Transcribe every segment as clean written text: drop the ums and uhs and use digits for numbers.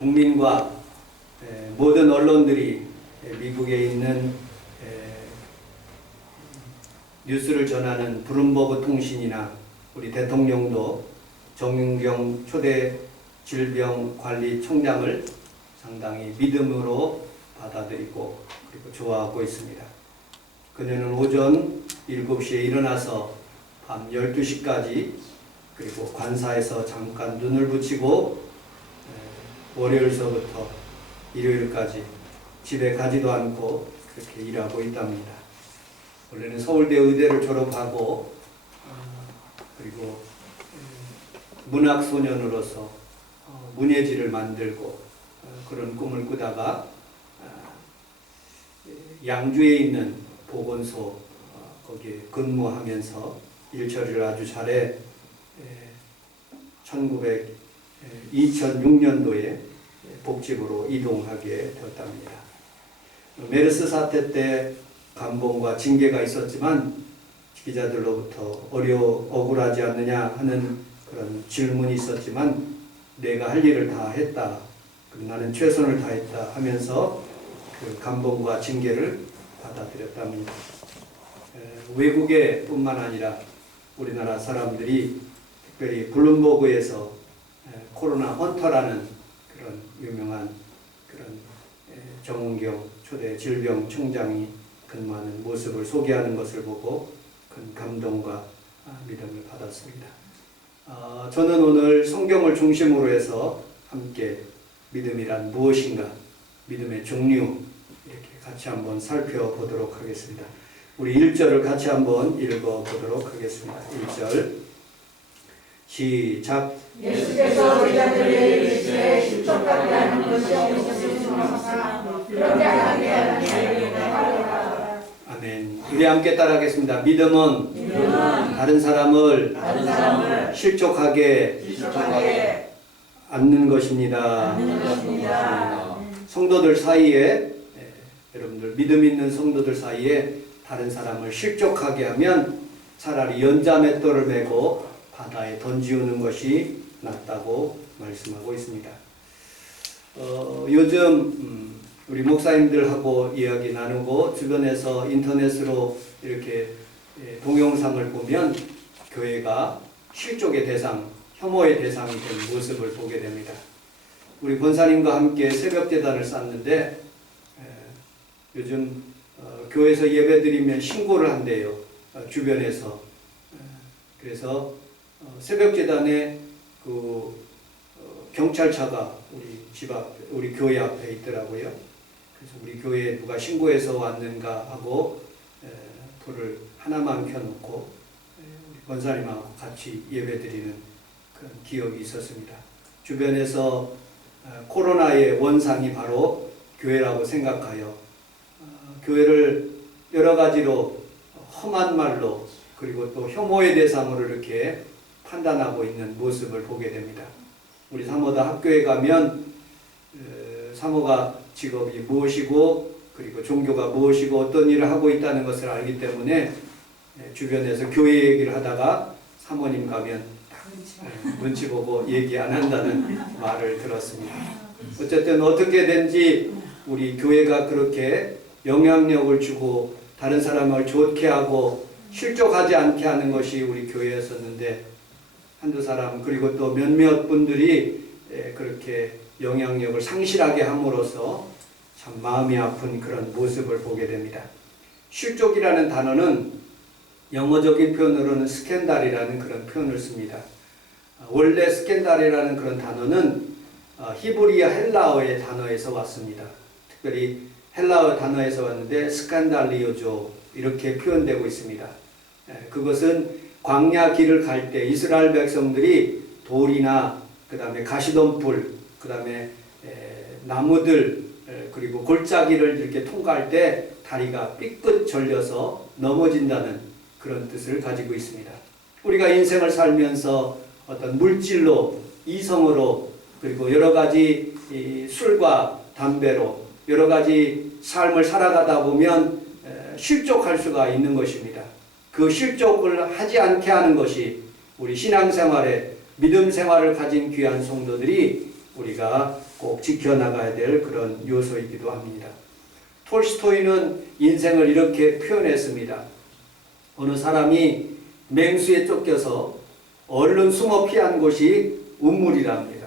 국민과 모든 언론들이 미국에 있는 뉴스를 전하는 블룸버그 통신이나 우리 대통령도 정윤경 초대 질병관리청장을 상당히 믿음으로 받아들이고 그리고 좋아하고 있습니다. 그녀는 오전 7시에 일어나서 밤 12시까지 그리고 관사에서 잠깐 눈을 붙이고 월요일서부터 일요일까지 집에 가지도 않고 그렇게 일하고 있답니다. 원래는 서울대 의대를 졸업하고 그리고 문학소년으로서 문예지를 만들고 그런 꿈을 꾸다가 양주에 있는 보건소 거기에 근무하면서 일처리를 아주 잘해 2006년도에 복직으로 이동하게 되었답니다. 메르스 사태 때 감봉과 징계가 있었지만 기자들로부터 억울하지 않느냐 하는 그런 질문이 있었지만 내가 할 일을 다 했다. 나는 최선을 다했다 하면서 그 감봉과 징계를 받아들였답니다. 외국에 뿐만 아니라 우리나라 사람들이 특별히 블룸버그에서 코로나 헌터라는 그런 유명한 그런 정은경 초대 질병청장이 근무하는 모습을 소개하는 것을 보고 큰 감동과 믿음을 받았습니다. 저는 오늘 성경을 중심으로 해서 함께 믿음이란 무엇인가, 믿음의 종류 이렇게 같이 한번 살펴보도록 하겠습니다. 우리 1절을 같이 한번 읽어보도록 하겠습니다. 1절 시작. 예수께서 제자들에게 이르시되 실족하게 하는 것이 없으시니 그렇게 하게 하리라. 아멘. 우리 함께 따라하겠습니다. 믿음은 다른 사람을 실족하게 않는 것입니다. 성도들 사이에 여러분들 믿음 있는 성도들 사이에 다른 사람을 실족하게 하면 차라리 연자맷돌을 메고 바다에 던지우는 것이 낫다고 말씀하고 있습니다. 요즘 우리 목사님들하고 이야기 나누고 주변에서 인터넷으로 이렇게 동영상을 보면 교회가 실족의 대상, 혐오의 대상이 된 모습을 보게 됩니다. 우리 권사님과 함께 새벽제단을 쌓는데 요즘 교회에서 예배드리면 신고를 한대요. 주변에서. 그래서 새벽제단에 그 경찰차가 우리 집 앞, 우리 교회 앞에 있더라고요. 그래서 우리 교회에 누가 신고해서 왔는가 하고 불을 하나만 켜놓고 우리 권사님하고 같이 예배드리는 그런 기억이 있었습니다. 주변에서 코로나의 원상이 바로 교회라고 생각하여 교회를 여러 가지로 험한 말로 그리고 또 혐오의 대상으로 이렇게 판단하고 있는 모습을 보게 됩니다. 우리 사모다 학교에 가면 사모가 직업이 무엇이고 그리고 종교가 무엇이고 어떤 일을 하고 있다는 것을 알기 때문에 주변에서 교회 얘기를 하다가 사모님 가면 눈치 보고 얘기 안 한다는 말을 들었습니다. 어쨌든 어떻게 된지 우리 교회가 그렇게 영향력을 주고 다른 사람을 좋게 하고 실족하지 않게 하는 것이 우리 교회였었는데 한두 사람 그리고 또 몇몇 분들이 그렇게 영향력을 상실하게 함으로써 참 마음이 아픈 그런 모습을 보게 됩니다. 실족이라는 단어는 영어적인 표현으로는 스캔들이라는 그런 표현을 씁니다. 원래 스캔들이라는 그런 단어는 히브리어 헬라어의 단어에서 왔습니다. 특별히 헬라어 단어에서 왔는데 스칸달리오조 이렇게 표현되고 있습니다. 그것은 광야 길을 갈 때 이스라엘 백성들이 돌이나 그 다음에 가시덤불 그 다음에 나무들 그리고 골짜기를 이렇게 통과할 때 다리가 삐끗 절려서 넘어진다는 그런 뜻을 가지고 있습니다. 우리가 인생을 살면서 어떤 물질로 이성으로 그리고 여러 가지 술과 담배로 여러 가지 삶을 살아가다 보면 실족할 수가 있는 것입니다. 그 실족을 하지 않게 하는 것이 우리 신앙생활에 믿음 생활을 가진 귀한 성도들이 우리가 꼭 지켜나가야 될 그런 요소이기도 합니다. 톨스토이는 인생을 이렇게 표현했습니다. 어느 사람이 맹수에 쫓겨서 얼른 숨어 피한 곳이 우물이랍니다.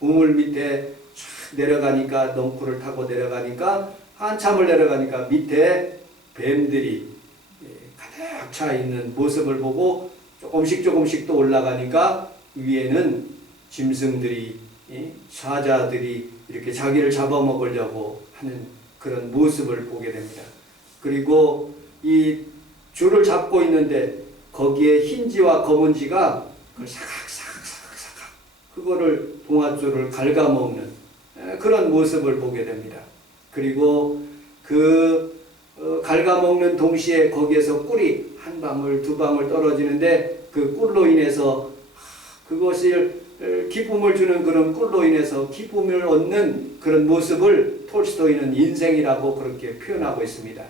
우물 밑에 쫙 내려가니까, 넝쿨을 타고 내려가니까, 한참을 내려가니까 밑에 뱀들이 가득 차 있는 모습을 보고 조금씩 또 올라가니까 위에는 짐승들이, 사자들이 이렇게 자기를 잡아먹으려고 하는 그런 모습을 보게 됩니다. 그리고 이 줄을 잡고 있는데 거기에 흰지와 검은지가 그걸 사각사각 그거를 동아줄을 갉아먹는 그런 모습을 보게 됩니다. 그리고 그 갉아먹는 동시에 거기에서 꿀이 한 방울 두 방울 떨어지는데 그 꿀로 인해서 그것을 기쁨을 주는 그런 꿀로 인해서 기쁨을 얻는 그런 모습을 톨스토이는 인생이라고 그렇게 표현하고 있습니다.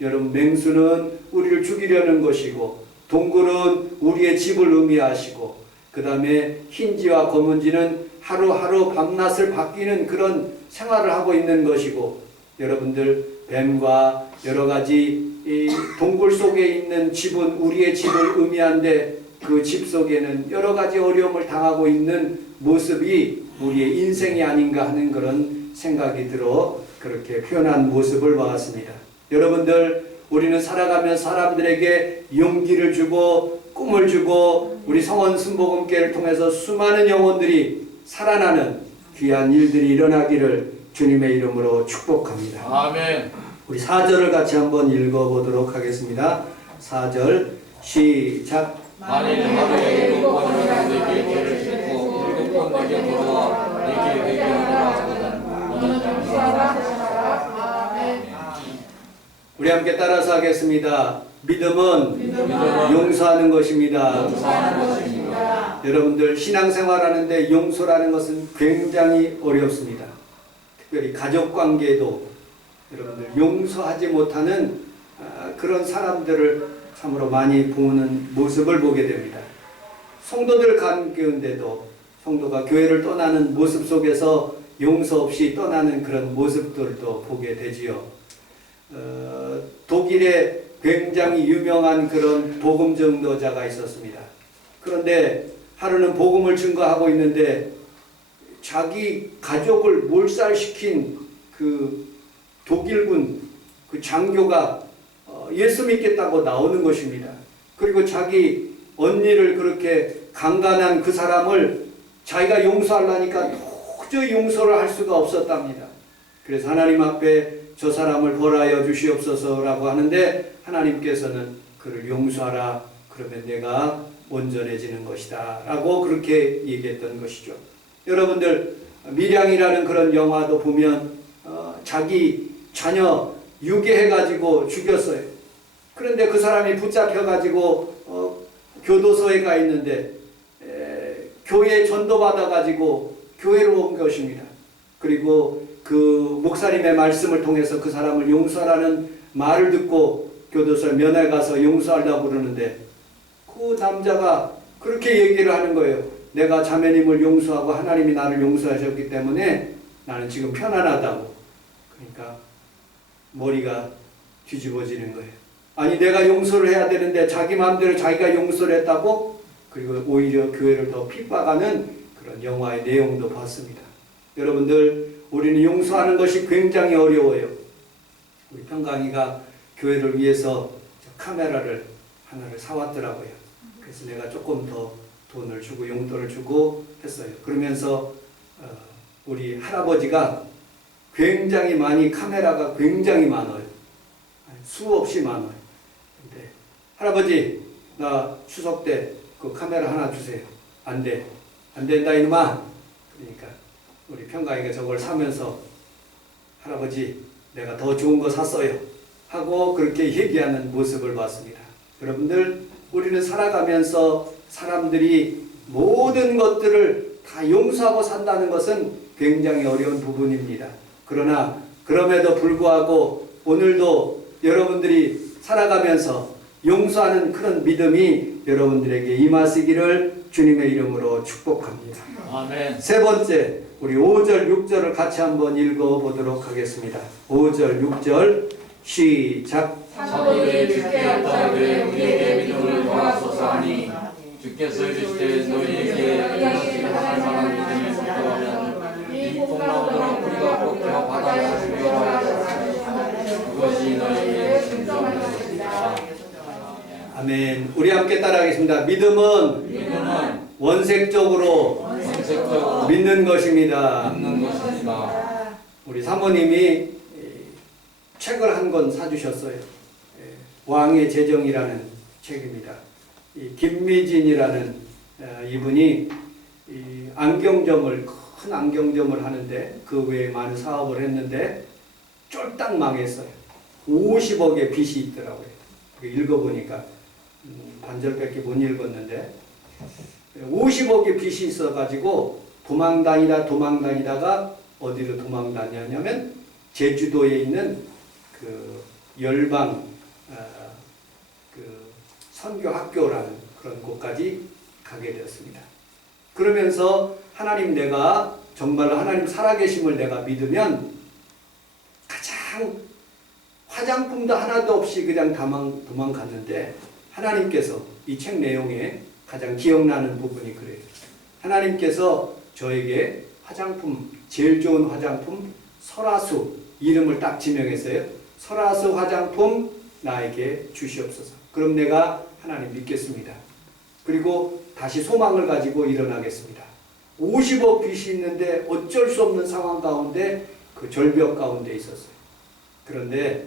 여러분, 맹수는 우리를 죽이려는 것이고, 동굴은 우리의 집을 의미하시고, 그 다음에 흰지와 검은지는 하루하루 밤낮을 바뀌는 그런 생활을 하고 있는 것이고, 여러분들 뱀과 여러 가지 이 동굴 속에 있는 집은 우리의 집을 의미하는데 그 집 속에는 여러 가지 어려움을 당하고 있는 모습이 우리의 인생이 아닌가 하는 그런 생각이 들어 그렇게 표현한 모습을 보았습니다. 여러분들, 우리는 살아가며 사람들에게 용기를 주고 꿈을 주고 우리 성원 순복음교회를 통해서 수많은 영혼들이 살아나는 귀한 일들이 일어나기를 주님의 이름으로 축복합니다. 아멘. 우리 4절을 같이 한번 읽어보도록 하겠습니다. 4절 시작. 만일 하루에 7번이나 내게 죄를 짓고 7번 내게 돌아와 내게 회개하노라 하거든 너는 우리 함께 따라서 하겠습니다. 믿음은 용서하는 것입니다. 여러분들 신앙생활하는데 용서라는 것은 굉장히 어렵습니다. 특별히 가족관계도 여러분들 용서하지 못하는 그런 사람들을 참으로 많이 보는 모습을 보게 됩니다. 성도들 가운데도 성도가 교회를 떠나는 모습 속에서 용서 없이 떠나는 그런 모습들도 보게 되지요. 독일에 굉장히 유명한 그런 복음 전도자가 있었습니다. 그런데 하루는 복음을 증거하고 있는데 자기 가족을 몰살시킨 그 독일군 그 장교가 예수 믿겠다고 나오는 것입니다. 그리고 자기 언니를 그렇게 강간한 그 사람을 자기가 용서하려니까 도저히 용서를 할 수가 없었답니다. 그래서 하나님 앞에 저 사람을 벌하여 주시옵소서라고 하는데 하나님께서는 그를 용서하라. 그러면 내가 온전해지는 것이다 라고 그렇게 얘기했던 것이죠. 여러분들, 밀양이라는 그런 영화도 보면 자기 자녀 유괴해가지고 죽였어요. 그런데 그 사람이 붙잡혀가지고 교도소에 가 있는데 교회에 전도받아가지고 교회로 온 것입니다. 그리고 그 목사님의 말씀을 통해서 그 사람을 용서하라는 말을 듣고 교도소에 면회 가서 용서하려고 그러는데 그 남자가 그렇게 얘기를 하는 거예요. 내가 자매님을 용서하고 하나님이 나를 용서하셨기 때문에 나는 지금 편안하다고. 그러니까 머리가 뒤집어지는 거예요. 아니, 내가 용서를 해야 되는데 자기 마음대로 자기가 용서를 했다고? 그리고 오히려 교회를 더 핍박하는 그런 영화의 내용도 봤습니다. 여러분들, 우리는 용서하는 것이 굉장히 어려워요. 우리 평강이가 교회를 위해서 카메라를 하나를 사왔더라고요. 그래서 내가 조금 더 돈을 주고 용돈을 주고 했어요. 그러면서 우리 할아버지가 굉장히 많이, 카메라가 굉장히 많아요. 수없이 많아요. 근데 할아버지, 나 추석 때 그 카메라 하나 주세요. 안 돼. 안 된다 이놈아. 그러니까 우리 평강이가 저걸 사면서 할아버지, 내가 더 좋은 거 샀어요 하고 그렇게 얘기하는 모습을 봤습니다. 여러분들, 우리는 살아가면서 사람들이 모든 것들을 다 용서하고 산다는 것은 굉장히 어려운 부분입니다. 그러나 그럼에도 불구하고 오늘도 여러분들이 살아가면서 용서하는 그런 믿음이 여러분들에게 임하시기를 주님의 이름으로 축복합니다. 아멘. 세 번째, 우리 5절, 6절을 같이 한번 읽어보도록 하겠습니다. 5절, 6절 시작. 사도들이 주께 앞서되 우리에게 믿음을 더하소서 하니 주께서 이르시되 너희에게 하실 만한 믿음이 없더라면 이 뽕나무들은 뿌리가 뽑혀 바다에 죽여라. 그것이 너희에게 생존할 것이다. 아멘. 우리 함께 따라하겠습니다. 믿음은 원색적으로 원색적으로 믿는 것입니다. 믿는 것입니다. 우리 사모님이 책을 한 권 사주셨어요. 왕의 재정이라는 책입니다. 이 김미진이라는 이분이 이 안경점을 큰 안경점을 하는데 그 외에 많은 사업을 했는데 쫄딱 망했어요. 50억의 빚이 있더라고요. 읽어보니까 반절밖에 못 읽었는데 50억의 빚이 있어가지고 도망다니다가 어디로 도망다녔냐면 제주도에 있는 그 열방 그 선교학교라는 그런 곳까지 가게 되었습니다. 그러면서 하나님, 내가 정말로 하나님 살아계심을 내가 믿으면 가장 화장품도 하나도 없이 그냥 도망갔는데 하나님께서 이 책 내용에 가장 기억나는 부분이 그래요. 하나님께서 저에게 화장품, 제일 좋은 화장품 설화수 이름을 딱 지명했어요. 설화수 화장품 나에게 주시옵소서. 그럼 내가 하나님 믿겠습니다. 그리고 다시 소망을 가지고 일어나겠습니다. 50억 빚이 있는데 어쩔 수 없는 상황 가운데 그 절벽 가운데 있었어요. 그런데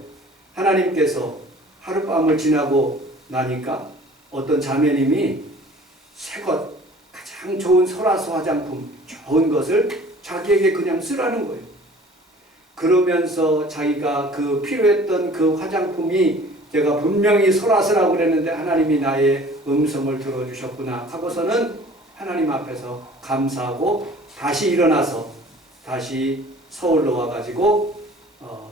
하나님께서 하룻밤을 지나고 나니까 어떤 자매님이 새것, 가장 좋은 설화수 화장품, 좋은 것을 자기에게 그냥 쓰라는 거예요. 그러면서 자기가 그 필요했던 그 화장품이 제가 분명히 설화수라고 그랬는데 하나님이 나의 음성을 들어주셨구나 하고서는 하나님 앞에서 감사하고 다시 일어나서 다시 서울로 와가지고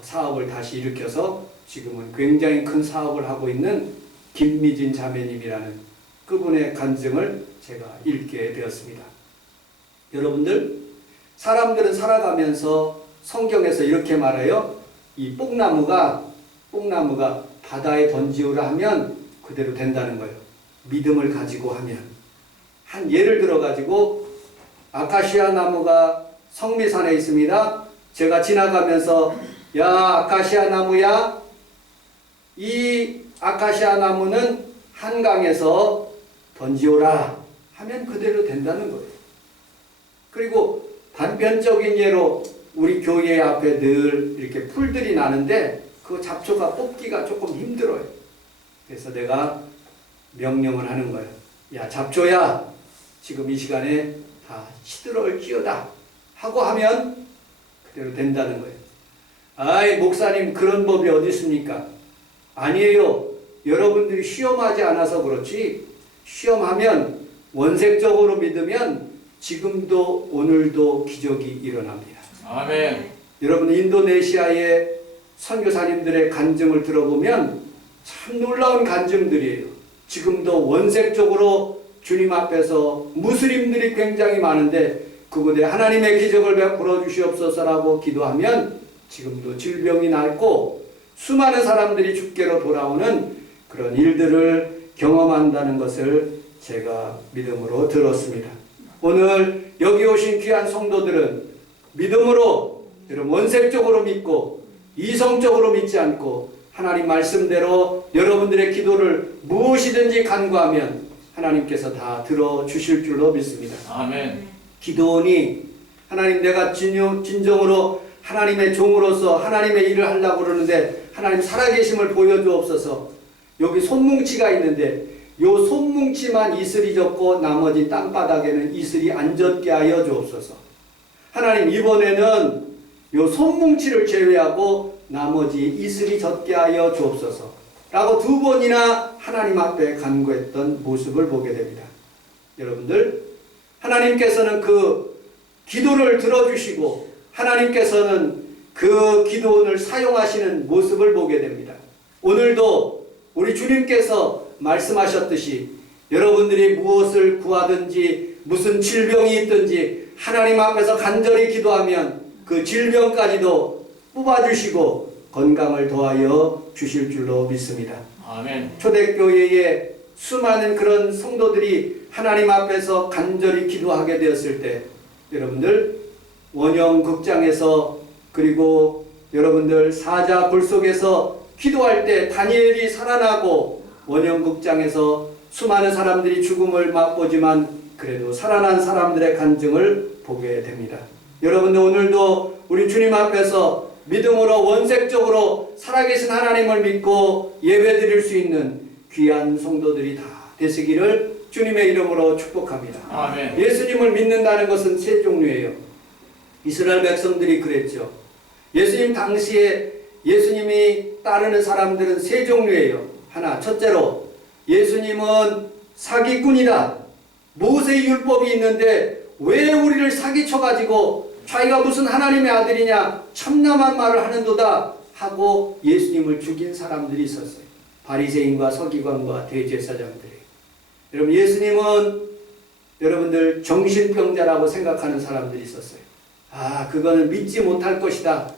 사업을 다시 일으켜서 지금은 굉장히 큰 사업을 하고 있는 김미진 자매님이라는 그분의 간증을 제가 읽게 되었습니다. 여러분들, 사람들은 살아가면서 성경에서 이렇게 말해요. 이 뽕나무가 바다에 던지우라 하면 그대로 된다는 거예요. 믿음을 가지고 하면. 한 예를 들어 가지고 아카시아 나무가 성미산에 있습니다. 제가 지나가면서 야 아카시아 나무야, 이 아카시아 나무는 한강에서 던지오라 하면 그대로 된다는 거예요. 그리고 단편적인 예로 우리 교회 앞에 늘 이렇게 풀들이 나는데 그 잡초가 뽑기가 조금 힘들어요. 그래서 내가 명령을 하는 거예요. 야 잡초야, 지금 이 시간에 다 시들어올지어다 하고 하면 그대로 된다는 거예요. 아이 목사님, 그런 법이 어디 있습니까? 아니에요. 여러분들이 시험하지 않아서 그렇지, 시험하면 원색적으로 믿으면 지금도 오늘도 기적이 일어납니다. 아멘. 여러분, 인도네시아의 선교사님들의 간증을 들어보면 참 놀라운 간증들이에요. 지금도 원색적으로 주님 앞에서 무슬림들이 굉장히 많은데 그곳에 하나님의 기적을 베풀어 주시옵소서라고 기도하면 지금도 질병이 낫고 수많은 사람들이 주께로 돌아오는 그런 일들을 경험한다는 것을 제가 믿음으로 들었습니다. 오늘 여기 오신 귀한 성도들은 믿음으로, 여러분 원색적으로 믿고 이성적으로 믿지 않고 하나님 말씀대로 여러분들의 기도를 무엇이든지 간구하면 하나님께서 다 들어주실 줄로 믿습니다. 아멘. 기도원이 하나님, 내가 진정으로 하나님의 종으로서 하나님의 일을 하려고 그러는데 하나님 살아계심을 보여주옵소서. 여기 손뭉치가 있는데 요 손뭉치만 이슬이 졌고 나머지 땅바닥에는 이슬이 안 젖게 하여 주옵소서. 하나님, 이번에는 요 손뭉치를 제외하고 나머지 이슬이 젖게 하여 주옵소서 라고 2번이나 하나님 앞에 간구했던 모습을 보게 됩니다. 여러분들, 하나님께서는 그 기도를 들어주시고 하나님께서는 그 기도원을 사용하시는 모습을 보게 됩니다. 오늘도 우리 주님께서 말씀하셨듯이 여러분들이 무엇을 구하든지 무슨 질병이 있든지 하나님 앞에서 간절히 기도하면 그 질병까지도 뽑아주시고 건강을 더하여 주실 줄로 믿습니다. 아멘. 초대교회에 수많은 그런 성도들이 하나님 앞에서 간절히 기도하게 되었을 때 여러분들 원형극장에서 그리고 여러분들 사자굴 속에서 기도할 때 다니엘이 살아나고 원형극장에서 수많은 사람들이 죽음을 맛보지만 그래도 살아난 사람들의 간증을 보게 됩니다. 여러분들 오늘도 우리 주님 앞에서 믿음으로 원색적으로 살아계신 하나님을 믿고 예배드릴 수 있는 귀한 성도들이 다 되시기를 주님의 이름으로 축복합니다. 아멘. 예수님을 믿는다는 것은 세 종류예요. 이스라엘 백성들이 그랬죠. 예수님 당시에 예수님이 따르는 사람들은 세 종류예요. 하나, 첫째로 예수님은 사기꾼이다. 모세의 율법이 있는데 왜 우리를 사기쳐가지고 자기가 무슨 하나님의 아들이냐 참남한 말을 하는도다 하고 예수님을 죽인 사람들이 있었어요. 바리새인과 서기관과 대제사장들이. 여러분 예수님은 여러분들 정신병자라고 생각하는 사람들이 있었어요. 아 그거는 믿지 못할 것이다.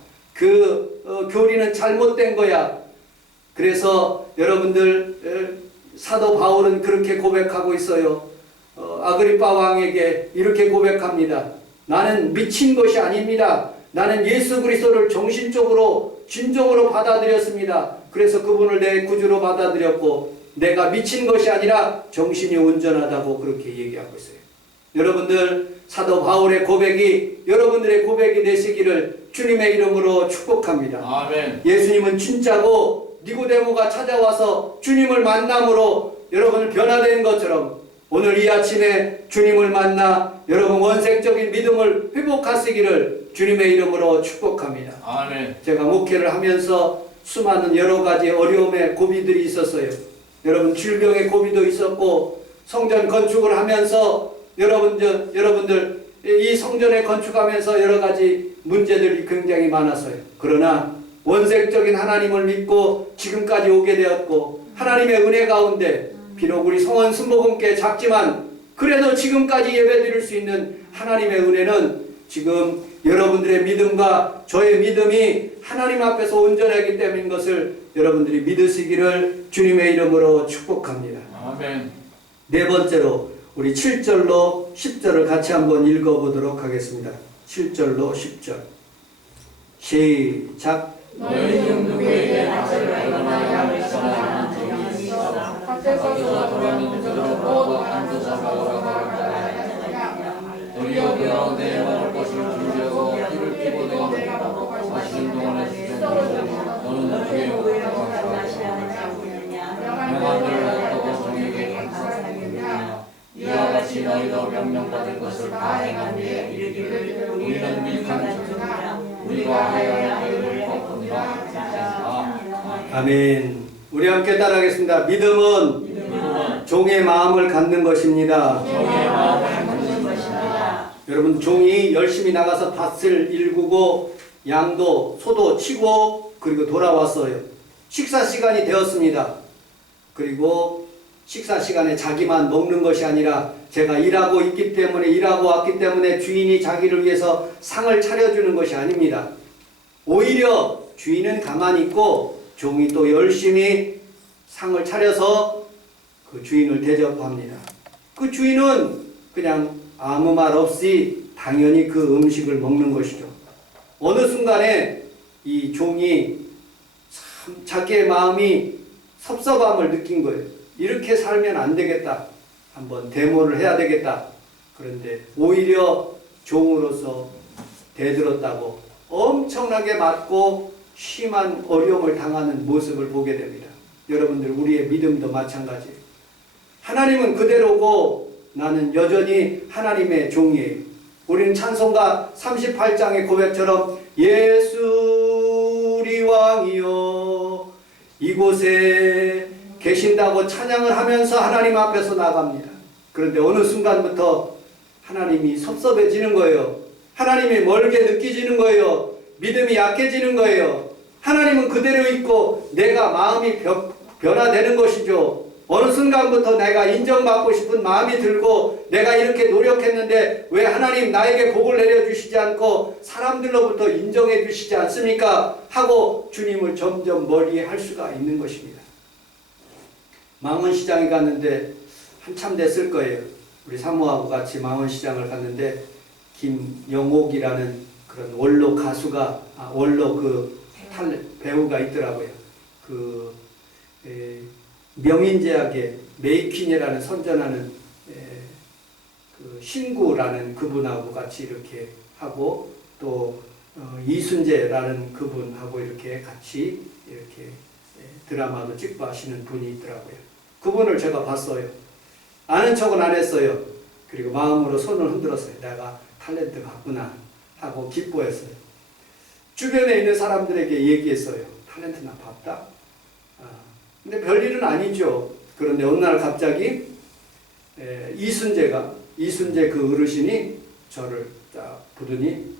교리는 잘못된 거야. 그래서 여러분들 사도 바울은 그렇게 고백하고 있어요. 아그리빠 왕에게 이렇게 고백합니다. 나는 미친 것이 아닙니다. 나는 예수 그리스도를 정신적으로 진정으로 받아들였습니다. 그래서 그분을 내 구주로 받아들였고 내가 미친 것이 아니라 정신이 온전하다고 그렇게 얘기하고 있어요. 여러분들 사도 바울의 고백이 여러분들의 고백이 되시기를 주님의 이름으로 축복합니다. 아멘. 예수님은 진짜고 니고데모가 찾아와서 주님을 만남으로 여러분을 변화된 것처럼 오늘 이 아침에 주님을 만나 여러분 원색적인 믿음을 회복하시기를 주님의 이름으로 축복합니다. 아멘. 제가 목회를 하면서 수많은 여러 가지 어려움의 고비들이 있었어요. 여러분 질병의 고비도 있었고 성전 건축을 하면서 여러분들 이 성전에 건축하면서 여러 가지 문제들이 굉장히 많았어요. 그러나 원색적인 하나님을 믿고 지금까지 오게 되었고 하나님의 은혜 가운데 비록 우리 성원 순복음께 작지만 그래도 지금까지 예배드릴 수 있는 하나님의 은혜는 지금 여러분들의 믿음과 저의 믿음이 하나님 앞에서 온전하기 때문인 것을 여러분들이 믿으시기를 주님의 이름으로 축복합니다. 아멘. 네 번째로 우리 7절로 10절을 같이 한번 읽어보도록 하겠습니다. 7절로 10절 시작. 너희 중 누구에게 낯을 알거나 양을 써나 정이 있어 밖에서 돌아오는 자도 앉아서 너희가 그 가운데 먹을 것을 준비하고 이를 끼고 내가 마시는 동안에 주저주고 너는 그의 오해하고 명함을 얻고 정에게 감사하겠느냐. 이와 같이 너희도 명령받을 것을 다 행한 뒤에 이르기를 우리는 미혹한 자들이라 우리가 하여야 할 일을 걷거니와. 아멘. 우리 함께 따라하겠습니다. 믿음은 종의 마음을 갖는 것입니다. 정의 마음을 갖는 것입니다. 여러분 종이 열심히 나가서 밭을 일구고 양도 소도 치고 그리고 돌아왔어요. 식사 시간이 되었습니다. 그리고 식사 시간에 자기만 먹는 것이 아니라 제가 일하고 있기 때문에 일하고 왔기 때문에 주인이 자기를 위해서 상을 차려주는 것이 아닙니다. 오히려 주인은 가만히 있고 종이 또 열심히 상을 차려서 그 주인을 대접합니다. 그 주인은 그냥 아무 말 없이 당연히 그 음식을 먹는 것이죠. 어느 순간에 이 종이 참 자기의 마음이 섭섭함을 느낀 거예요. 이렇게 살면 안 되겠다. 한번 데모를 해야 되겠다. 그런데 오히려 종으로서 대들었다고 엄청나게 맞고 심한 어려움을 당하는 모습을 보게 됩니다. 여러분들 우리의 믿음도 마찬가지예요. 하나님은 그대로고 나는 여전히 하나님의 종이에요. 우리는 찬송가 38장의 고백처럼 예수 우리 왕이여 이곳에 계신다고 찬양을 하면서 하나님 앞에서 나갑니다. 그런데 어느 순간부터 하나님이 섭섭해지는 거예요. 하나님이 멀게 느껴지는 거예요. 믿음이 약해지는 거예요. 하나님은 그대로 있고 내가 마음이 변화되는 것이죠. 어느 순간부터 내가 인정받고 싶은 마음이 들고 내가 이렇게 노력했는데 왜 하나님 나에게 복을 내려주시지 않고 사람들로부터 인정해 주시지 않습니까? 하고 주님을 점점 멀리할 수가 있는 것입니다. 망원시장에 갔는데 한참 됐을 거예요. 우리 사모하고 같이 망원시장을 갔는데 김영옥이라는 그런 원로 가수가 원로 배우가 있더라고요. 명인제약의 메이퀸이라는 선전하는 그 신구라는 그분하고 같이 이렇게 하고 또 이순재라는 그분하고 이렇게 같이 이렇게 드라마도 찍고 하시는 분이 있더라고요. 그분을 제가 봤어요. 아는 척은 안 했어요. 그리고 마음으로 손을 흔들었어요. 내가 탤런트 같구나 하고 기뻐했어요. 주변에 있는 사람들에게 얘기했어요. 탤런트 나 봤다? 근데 별일은 아니죠. 그런데 어느 날 갑자기 이순재 그 어르신이 저를 딱 부르니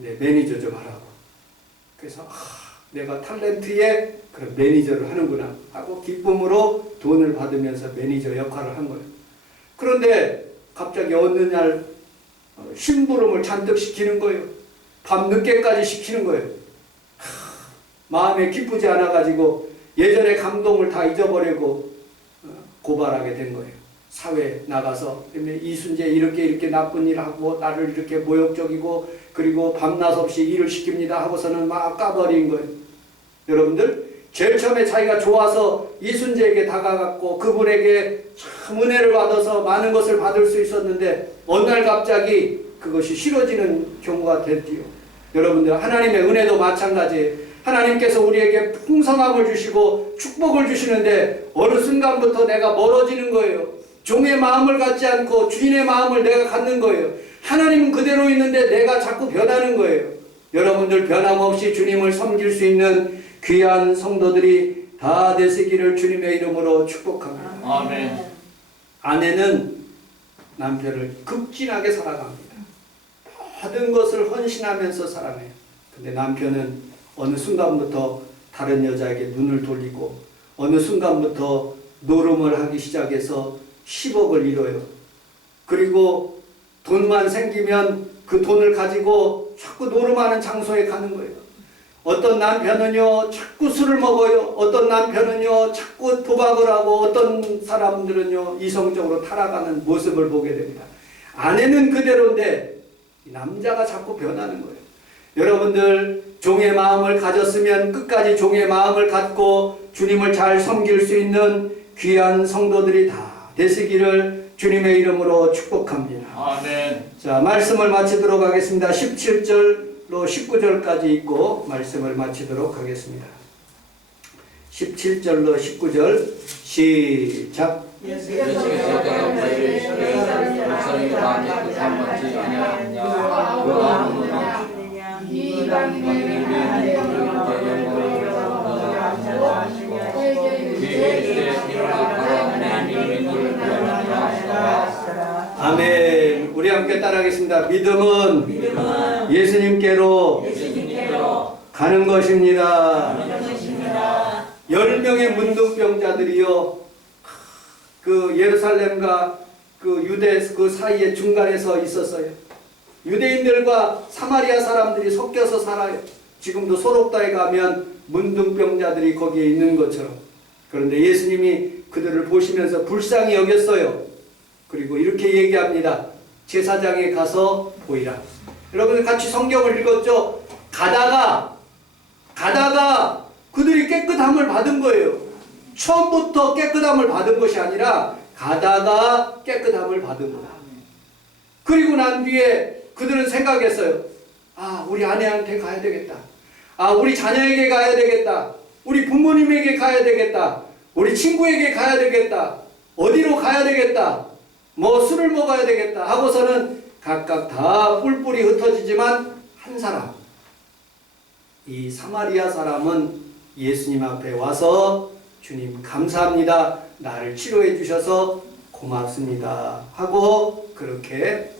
내 매니저 좀 하라고. 그래서 내가 탤런트의 그런 매니저를 하는구나 하고 기쁨으로 돈을 받으면서 매니저 역할을 한 거예요. 그런데 갑자기 어느 날 심부름을 잔뜩 시키는 거예요. 밤 늦게까지 시키는 거예요. 마음에 기쁘지 않아가지고 예전의 감동을 다 잊어버리고 고발하게 된 거예요. 사회에 나가서 이순재 이렇게 나쁜 일 하고 나를 이렇게 모욕적이고 그리고 밤낮 없이 일을 시킵니다 하고서는 막 까버린 거예요. 여러분들 제일 처음에 자기가 좋아서 이순재에게 다가갔고 그분에게 참 은혜를 받아서 많은 것을 받을 수 있었는데 어느 날 갑자기 그것이 싫어지는 경우가 됐지요. 여러분들 하나님의 은혜도 마찬가지예요. 하나님께서 우리에게 풍성함을 주시고 축복을 주시는데 어느 순간부터 내가 멀어지는 거예요. 종의 마음을 갖지 않고 주인의 마음을 내가 갖는 거예요. 하나님은 그대로 있는데 내가 자꾸 변하는 거예요. 여러분들 변함없이 주님을 섬길 수 있는 귀한 성도들이 다 되시기를 주님의 이름으로 축복합니다. 아멘. 아내는 남편을 극진하게 사랑합니다. 모든 것을 헌신하면서 사랑해요. 근데 남편은 어느 순간부터 다른 여자에게 눈을 돌리고 어느 순간부터 노름을 하기 시작해서 10억을 잃어요. 그리고 돈만 생기면 그 돈을 가지고 자꾸 노름하는 장소에 가는 거예요. 어떤 남편은요 자꾸 술을 먹어요. 어떤 남편은요 자꾸 도박을 하고 어떤 사람들은요 이성적으로 타락하는 모습을 보게 됩니다. 아내는 그대로인데 남자가 자꾸 변하는 거예요. 여러분들 종의 마음을 가졌으면 끝까지 종의 마음을 갖고 주님을 잘 섬길 수 있는 귀한 성도들이 다 되시기를 주님의 이름으로 축복합니다. 아멘. 자, 말씀을 마치도록 하겠습니다. 17절로 19절까지 읽고 말씀을 마치도록 하겠습니다. 17절로 19절 시작. 예수께서 제가 너희를 너희 마음에 뜻한 받지 아니하느냐 그 아무나 이 이방인의 아멘. 우리 함께 따라하겠습니다. 믿음은 예수님께로 가는 것입니다. 10명의 문둥병자들이요, 그 예루살렘과 그 유대 그 사이에 중간에서 있었어요. 유대인들과 사마리아 사람들이 섞여서 살아요. 지금도 소록다에 가면 문둥병자들이 거기에 있는 것처럼. 그런데 예수님이 그들을 보시면서 불쌍히 여겼어요. 그리고 이렇게 얘기합니다. 제사장에 가서 보이라. 여러분 같이 성경을 읽었죠? 가다가 그들이 깨끗함을 받은 거예요. 처음부터 깨끗함을 받은 것이 아니라 가다가 깨끗함을 받은 거예요. 그리고 난 뒤에 그들은 생각했어요. 아, 우리 아내한테 가야 되겠다. 아, 우리 자녀에게 가야 되겠다. 우리 부모님에게 가야 되겠다. 우리 친구에게 가야 되겠다. 어디로 가야 되겠다. 뭐 술을 먹어야 되겠다 하고서는 각각 다 뿔뿔이 흩어지지만 한 사람, 이 사마리아 사람은 예수님 앞에 와서 주님 감사합니다. 나를 치료해 주셔서 고맙습니다 하고 그렇게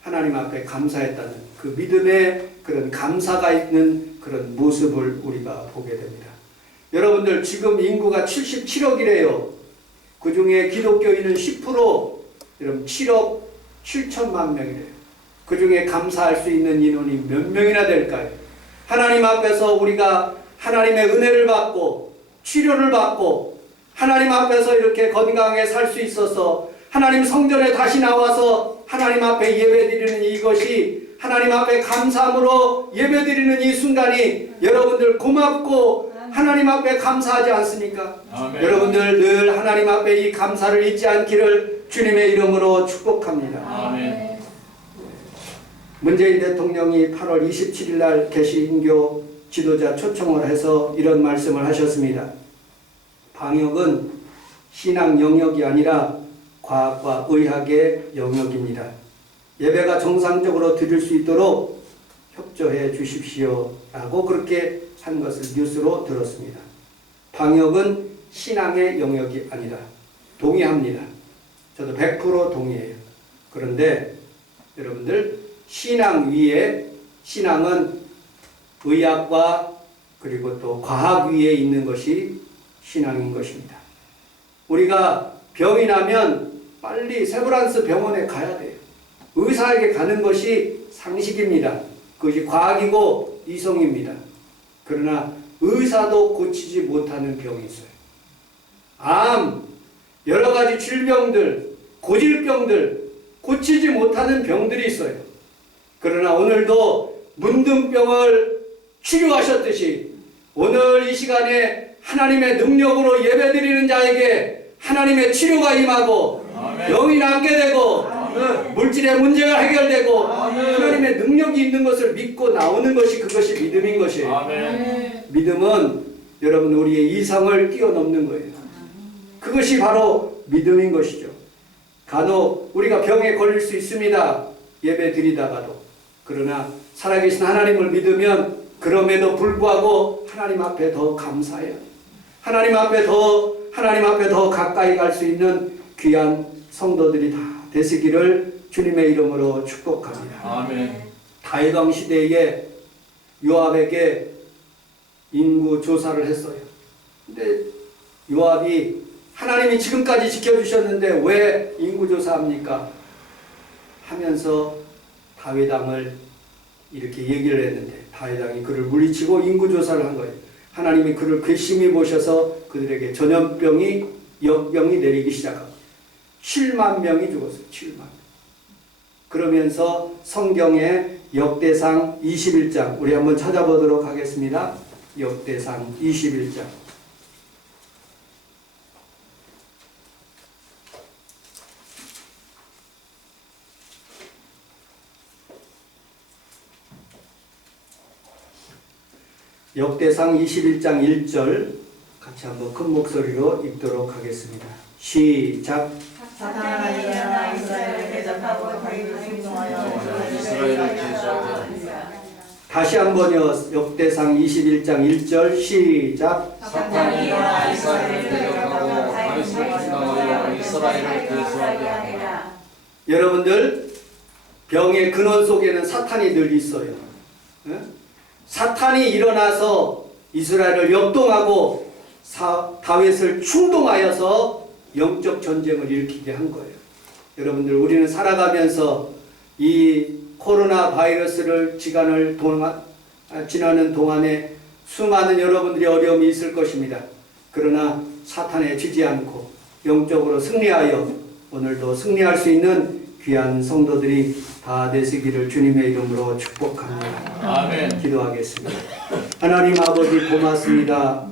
하나님 앞에 감사했다는 그 믿음의 그런 감사가 있는 그런 모습을 우리가 보게 됩니다. 여러분들 지금 인구가 77억이래요. 그 중에 기독교인은 10%, 여러분 7억 7천만 명이래요. 그 중에 감사할 수 있는 인원이 몇 명이나 될까요? 하나님 앞에서 우리가 하나님의 은혜를 받고 치료를 받고 하나님 앞에서 이렇게 건강하게 살 수 있어서 하나님 성전에 다시 나와서 하나님 앞에 예배드리는 이것이 하나님 앞에 감사함으로 예배드리는 이 순간이 여러분들 고맙고 하나님 앞에 감사하지 않습니까? 아멘. 여러분들 늘 하나님 앞에 이 감사를 잊지 않기를 주님의 이름으로 축복합니다. 아멘. 문재인 대통령이 8월 27일 날 개신교 지도자 초청을 해서 이런 말씀을 하셨습니다. 방역은 신앙 영역이 아니라 과학과 의학의 영역입니다. 예배가 정상적으로 드릴 수 있도록 협조해 주십시오 라고 그렇게 한 것을 뉴스로 들었습니다. 방역은 신앙의 영역이 아니라 동의합니다. 저도 100% 동의해요. 그런데 여러분들 신앙 위에 신앙은 의학과 그리고 또 과학 위에 있는 것이 신앙인 것입니다. 우리가 병이 나면 빨리 세브란스 병원에 가야 돼요. 의사에게 가는 것이 상식입니다. 그것이 과학이고 이성입니다. 그러나 의사도 고치지 못하는 병이 있어요. 암, 여러 가지 질병들, 고질병들, 고치지 못하는 병들이 있어요. 그러나 오늘도 문둥병을 치료하셨듯이 오늘 이 시간에 하나님의 능력으로 예배드리는 자에게 하나님의 치료가 임하고 아멘. 병이 낫게 되고 물질의 문제가 해결되고 하나님의 능력이 있는 것을 믿고 나오는 것이 그것이 믿음인 것이에요. 아멘. 믿음은 여러분 우리의 이성을 뛰어넘는 거예요. 그것이 바로 믿음인 것이죠. 간혹 우리가 병에 걸릴 수 있습니다. 예배 드리다가도. 그러나 살아계신 하나님을 믿으면 그럼에도 불구하고 하나님 앞에 더 감사해요. 하나님 앞에 더 가까이 갈 수 있는 귀한 성도들이 다 되시기를 주님의 이름으로 축복합니다. 아멘. 다윗왕 시대에 요압에게 인구 조사를 했어요. 근데 요압이 하나님이 지금까지 지켜주셨는데 왜 인구 조사합니까? 하면서 다윗왕을 이렇게 얘기를 했는데 다윗왕이 그를 물리치고 인구 조사를 한 거예요. 하나님이 그를 괘씸히 보셔서 그들에게 전염병이 역병이 내리기 시작합니다. 7만 명이 죽었어요. 7만 명. 그러면서 성경의 역대상 21장 우리 한번 찾아보도록 하겠습니다. 역대상 21장 역대상 21장 1절 같이 한번 큰 목소리로 읽도록 하겠습니다. 시작. 사탄아 일어나 이스라엘을 대적하고 다윗을 순종하여 이스라엘을 제수하자. 다시 한번요. 역대상 21장 1절 시작. 사탄이 일어나 이스라엘을 대적하고 다윗을 순종하여 이스라엘을 제수하자. 여러분들 병의 근원 속에는 사탄이 늘 있어요. 사탄이 일어나서 이스라엘을 역동하고 다윗을 충동하여서 영적 전쟁을 일으키게 한 거예요. 여러분들 우리는 살아가면서 이 코로나 바이러스를 지나는 동안에 수많은 여러분들이 어려움이 있을 것입니다. 그러나 사탄에 지지 않고 영적으로 승리하여 오늘도 승리할 수 있는 귀한 성도들이 다 되시기를 주님의 이름으로 축복합니다. 아멘. 기도하겠습니다. 하나님 아버지 고맙습니다.